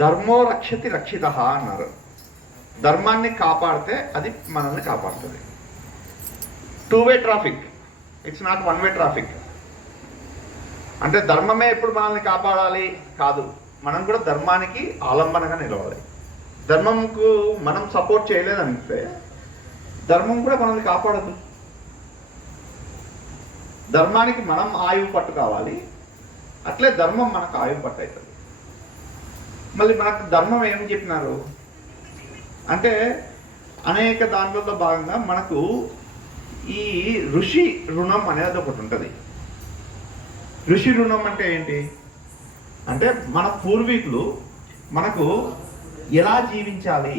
ధర్మో రక్షతి రక్షిత అన్నారు. ధర్మాన్ని కాపాడితే అది మనల్ని కాపాడుతుంది. 2-వే ట్రాఫిక్, ఇట్స్ నాట్ 1-వే ట్రాఫిక్. అంటే ధర్మమే ఎప్పుడు మనల్ని కాపాడాలి కాదు, మనం కూడా ధర్మానికి ఆలంబనగా నిలవాలి. ధర్మంకు మనం సపోర్ట్ చేయలేదంటే ధర్మం కూడా మనల్ని కాపాడదు. ధర్మానికి మనం ఆయువు పట్టు కావాలి, అట్లే ధర్మం మనకు ఆయువు పట్టు అవుతుంది. మళ్ళీ మనకు ధర్మం ఏమి చెప్పినారు అంటే అనేక దాంట్లో భాగంగా మనకు ఈ ఋషి రుణం అనేది ఒకటి ఉంటుంది. ఋషి రుణం అంటే ఏంటి అంటే మన పూర్వీకులు మనకు ఎలా జీవించాలి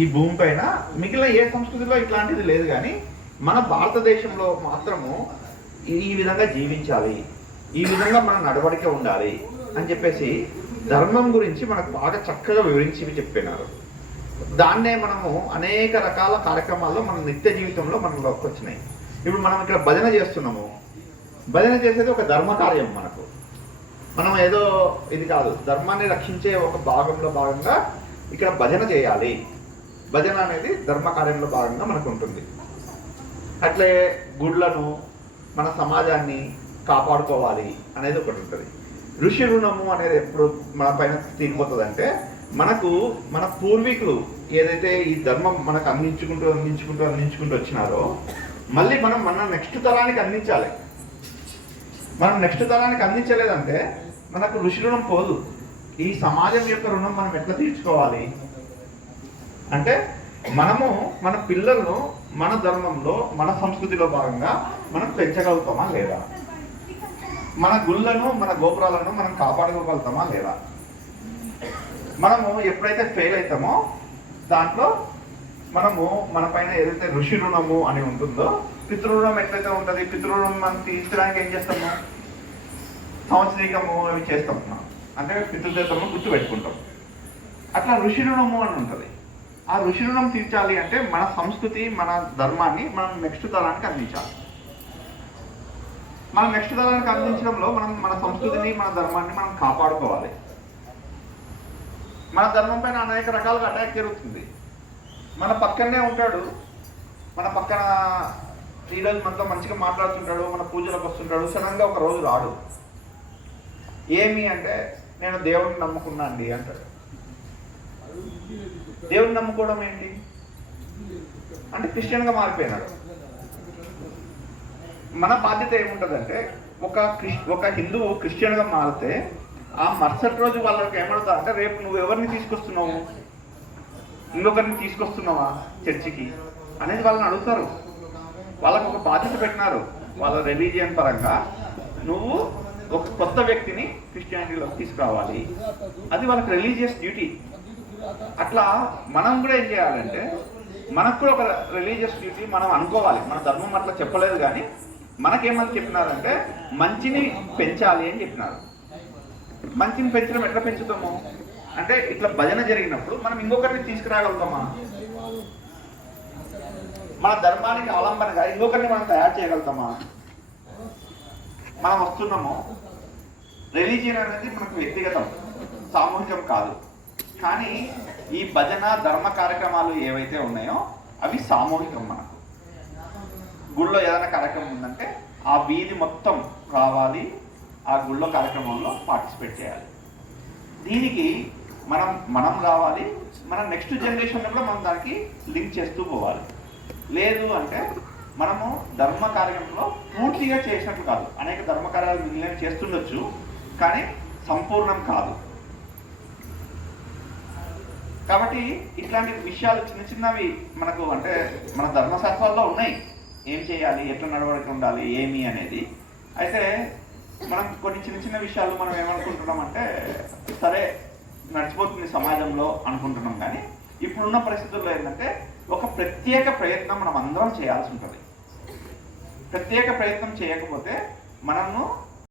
ఈ భూమి పైన, మిగిలిన ఏ సంస్కృతిలో ఇట్లాంటిది లేదు, కానీ మన భారతదేశంలో మాత్రము ఈ విధంగా జీవించాలి, ఈ విధంగా మన నడవడిక ఉండాలి అని చెప్పేసి ధర్మం గురించి మనకు బాగా చక్కగా వివరించి చెప్పినారు. దాన్నే మనము అనేక రకాల కార్యక్రమాల్లో మన నిత్య జీవితంలో మనలోకి వచ్చినాయి. ఇప్పుడు మనం ఇక్కడ భజన చేస్తున్నాము. భజన చేసేది ఒక ధర్మ కార్యం. మనం ఏదో ఇది కాదు, ధర్మాన్ని రక్షించే ఒక భాగంలో భాగంగా ఇక్కడ భజన చేయాలి. భజన అనేది ధర్మ కార్యంలో భాగంగా మనకు ఉంటుంది. అట్లే గుడ్లను, మన సమాజాన్ని కాపాడుకోవాలి అనేది ఒకటి ఉంటుంది. ఋషి రుణము అనేది ఎప్పుడు మన పైన తీరిపోతుందంటే మనకు మన పూర్వీకులు ఏదైతే ఈ ధర్మం మనకు అందించుకుంటూ వచ్చినారో మళ్ళీ మనం మన నెక్స్ట్ తరానికి అందించాలి. మనం నెక్స్ట్ తరానికి అందించలేదంటే మనకు ఋషి రుణం పోదు. ఈ సమాజం యొక్క రుణం మనం ఎట్లా తీర్చుకోవాలి అంటే మనము మన పిల్లలను మన ధర్మంలో, మన సంస్కృతిలో భాగంగా మనం పెంచగలుగుతామా లేదా, మన గుళ్ళను, మన గోపురాలను మనం కాపాడుకోగలుగుతామా లేదా. మనము ఎప్పుడైతే ఫెయిల్ అవుతామో దాంట్లో మనము మన పైన ఏదైతే ఋషి రుణము అని ఉంటుందో, పితృరుణం ఎట్లయితే ఉంటుంది, పితృరుణం మనం తీర్చడానికి ఏం చేస్తాము, సంవత్సరికము అవి చేస్తాం, అంటే పితృదేవతలను గుర్తుపెట్టుకుంటాం. అట్లా ఋషి రుణము అని ఉంటుంది. ఆ ఋషి రుణం తీర్చాలి అంటే మన సంస్కృతి, మన ధర్మాన్ని మనం నెక్స్ట్ తరానికి అందించాలి. మనం నెక్స్ట్ తరానికి అందించడంలో మనం మన సంస్కృతిని, మన ధర్మాన్ని మనం కాపాడుకోవాలి. మన ధర్మం పైన అనేక రకాలుగా అటాక్ జరుగుతుంది. మన పక్కనే ఉంటాడు, మన పక్కన ఈరోజు మనతో మంచిగా మాట్లాడుతుంటాడు, మన పూజలకు వస్తుంటాడు, సడన్గా ఒక రోజు రాడు. ఏమి అంటే నేను దేవుడిని నమ్ముకున్నా అండి అంటాడు. దేవుడిని నమ్ముకోవడం ఏంటి అంటే క్రిస్టియన్గా మారిపోయినాడు. మన బాధ్యత ఏముంటుందంటే ఒక హిందువు క్రిస్టియన్గా మారితే ఆ మరుసటి రోజు వాళ్ళకి ఏమడుతా అంటే రేపు నువ్వు ఎవరిని తీసుకొస్తున్నావు, ఇంకొకరిని తీసుకొస్తున్నావా చర్చికి అనేది వాళ్ళని అడుగుతారు. వాళ్ళకు ఒక బాధ్యత పెట్టినారు వాళ్ళ రిలీజియన్ పరంగా, నువ్వు ఒక కొత్త వ్యక్తిని క్రిస్టియానిటీలోకి తీసుకురావాలి, అది వాళ్ళకి రిలీజియస్ డ్యూటీ. అట్లా మనం కూడా ఏం చేయాలంటే మనకు కూడా ఒక రిలీజియస్ డ్యూటీ మనం అనుకోవాలి. మన ధర్మం అట్లా చెప్పలేదు, కానీ మనకేమని చెప్పినారంటే మంచిని పెంచాలి అని చెప్పినారు. మంచిని పెంచడం ఎట్లా పెంచుతాము అంటే ఇట్లా భజన జరిగినప్పుడు మనం ఇంకొకరిని తీసుకురాగలుగుతామా, మన ధర్మానికి అవలంబనగా ఇంకొకరిని మనం తయారు చేయగలుగుతామా. మనం వస్తున్నాము, రిలీజియన్ అనేది మనకు వ్యక్తిగతం, సామూహికం కాదు. కానీ ఈ భజన ధర్మ కార్యక్రమాలు ఏవైతే ఉన్నాయో అవి సామూహికం. మనకు గుళ్ళో ఏదైనా కార్యక్రమం ఉందంటే ఆ వీధి మొత్తం రావాలి, ఆ గుళ్ళో కార్యక్రమంలో పార్టిసిపేట్ చేయాలి. దీనికి మనం రావాలి, మన నెక్స్ట్ జనరేషన్ కూడా మనం దానికి లింక్ చేస్తూ పోవాలి. లేదు అంటే మనము ధర్మ కార్యక్రమంలో పూర్తిగా చేసినట్టు కాదు. అనేక ధర్మ కార్యాలు మిగిలిన చేస్తుండొచ్చు, కానీ సంపూర్ణం కాదు. కాబట్టి ఇట్లాంటి విషయాలు చిన్నవి మనకు అంటే మన ధర్మశాస్త్రాల్లో ఉన్నాయి, ఏం చేయాలి, ఎట్లా నడవడిక ఉండాలి, ఏమి అనేది. అయితే మనం కొన్ని చిన్న విషయాలు మనం ఏమనుకుంటున్నాం అంటే సరే నడిచిపోతుంది సమాజంలో అనుకుంటున్నాం, కానీ ఇప్పుడున్న పరిస్థితుల్లో ఏంటంటే ఒక ప్రత్యేక ప్రయత్నం మనం అందరం చేయాల్సి ఉంటుంది. ప్రత్యేక ప్రయత్నం చేయకపోతే మనము